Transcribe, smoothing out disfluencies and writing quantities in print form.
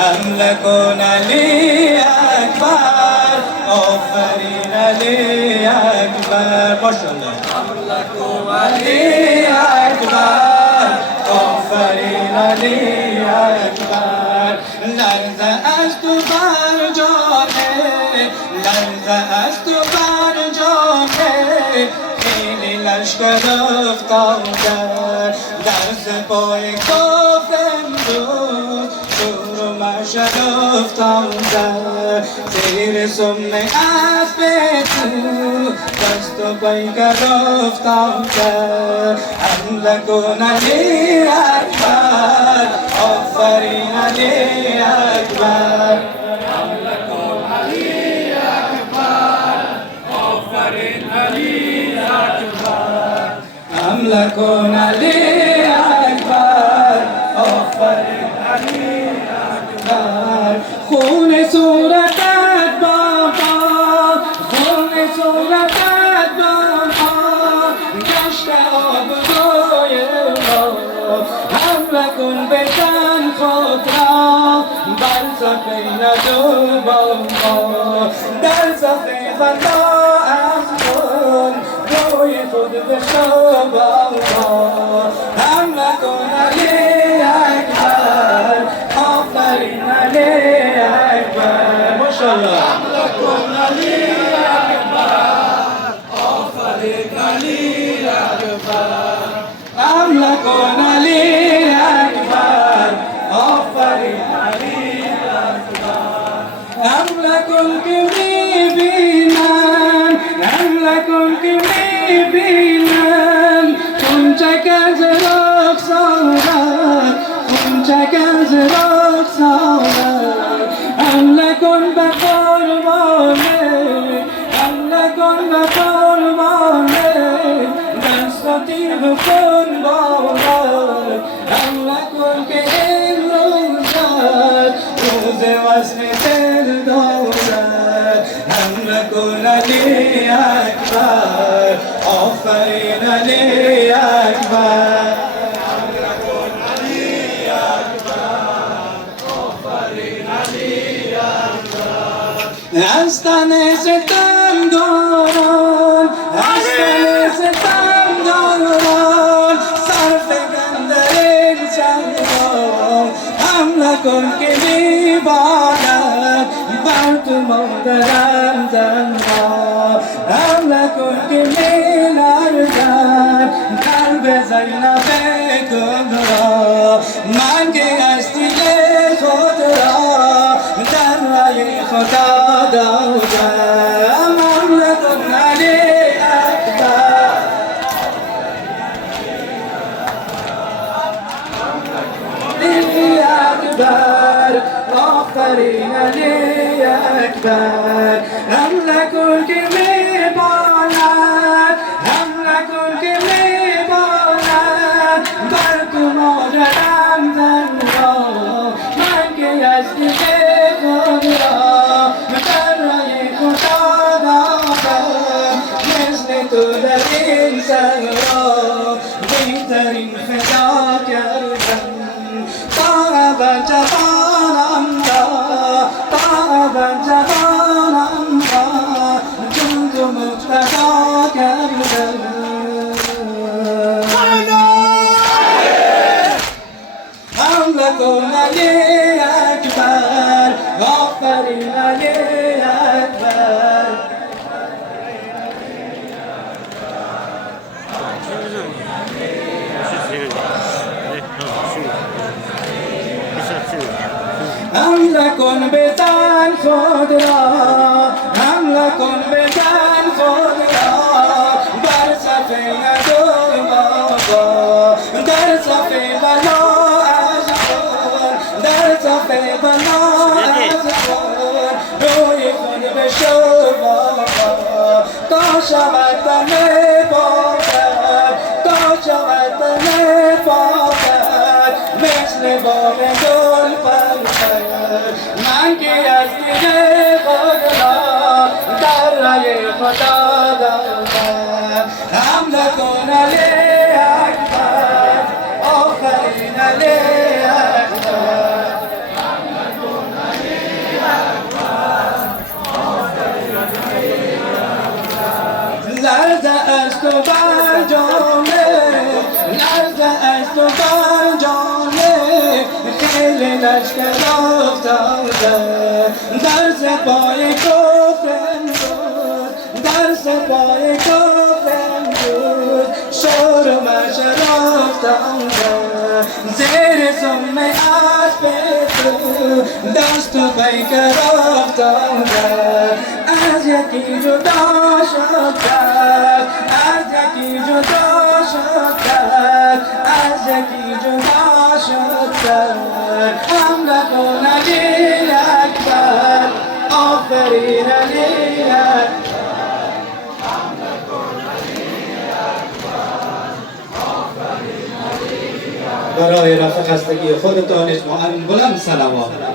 أملكنا لي أكبر آفرین علی اکبر ما شاء الله أملكنا لي أكبر آفرین علی اکبر لرزه از تو بر جانه لرزه از تو بر جانه خیلی لشکر افتاده در سپاه کافر امروز شور و مشهد افتاده زیر سم اسب تو دست و پیکر افتاده أملكنا علی اکبر آفرین علی اکبر أملكنا علی اکبر آفرین علی اکبر أملكنا علی اکبر آفرین علی اکبر خون صورتت بابا خون صورتت بابا گشت آبروی ما حمله کن بزن خود را بر صفحه ندو با ما در صفحه خطا افکن روی خود بشو با ما حمله کن علی اکبر آفرین علی اکبر ماشاءالله أملكنا علی اکبر آفرین علی اکبر أملكنا علی اکبر آفرین علی اکبر أملكن که میبینن أملكن که میبینن خونچک از رخسارت خونچک از رخسارت حمله کن به قربانه حمله کن به قربانه دست و تیغ کن بارد حمله کن که این روز وصل دل دارد حمله کن علی اکبر آفرین علی اکبر از تن ستم داران از تن ستم داران سرفکن در این صحرا حمله کن که میبارد بر تو مادرم زنها حمله کن که میلرزد قلب زینب کبرا من که از دل خود را در راه خدا دادم أملكنا علی اکبر علی اکبر آفرین علی اکبر حمله کن که میباند حمله کن که میباند بر تو مادرم زنها من که از دیگه خود را در راه خدا دادم مثل تو در این صحرا بهترین فدا کردم تا ابد جوانم را تا ابد جوانم را چون تو مقتدا کردم أملكنا علی اکبر آفرین علی اکبر حمله کن بزن خود را حمله کن بزن خود را بر صفحه دو بابا در صفحه بلا از خود در صفحه بلا از خود روی خود بشو بابا تا شود دم بابد تا شود دم بابد مثل باب گل پرپر من که از دیگه خود را در راه خدا دادم حمله کن علی اکبر آفرین علی اکبر افتاده در سپای کفرم بود در سپای کفرم بود شور و مشر افتاده زیر سم اسب تو دست و پیکر افتاده از یکی جدا شد از یکی جدا شد از یکی جدا شد حمله کن علی اکبر آفرین علی اکبر برای رفع خستگی خودتان اسم بلند صلوات